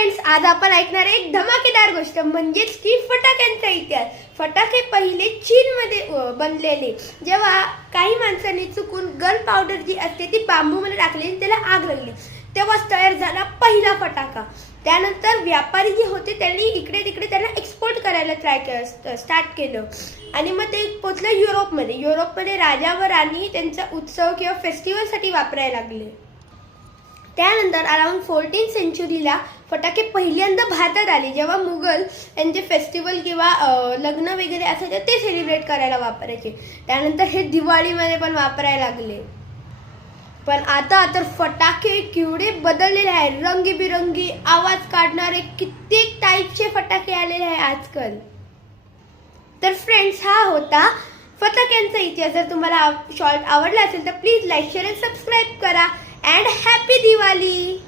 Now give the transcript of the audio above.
Friends, आज आपण ऐकणार आहे एक धमाकेदार गोष्ट म्हणजेच की फटाक्यांचा इतिहास. फटाके पहिले चीनमध्ये बनलेले. जेव्हा काही माणसांनी चुकून गन पावडर जी असते ती बांबूमध्ये टाकली, त्याला आग लागली, तेव्हाच तयार झाला पहिला फटाका. त्यानंतर व्यापारी जे होते त्यांनी इकडे तिकडे त्यांना एक्सपोर्ट करायला स्टार्ट केलं आणि मग ते पोचलं युरोपमध्ये राजा व राणी त्यांचा उत्सव किंवा फेस्टिवलसाठी वापरायला लागले. त्यानंतर अराउंड 14th सेंचुरीला फटाके पहिल्यांदा भारतात आले, जेव्हा मुघल यांचे फेस्टिवल किंवा लग्न वगैरे असायचे ते सेलिब्रेट करायला वापरायचे. त्यानंतर हे दिवाळीमध्ये पण वापरायला लागले. पण आता तर फटाके केवढे बदललेले आहेत. रंगीबिरंगी आवाज काढणारे कित्येक टाईपचे फटाके आलेले आहे आजकाल. तर फ्रेंड्स, हा होता फटाक्यांचा इतिहास. जर तुम्हाला शॉर्ट आवडला असेल तर प्लीज लाईक, शेअर आणि सबस्क्राईब करा. And happy Diwali.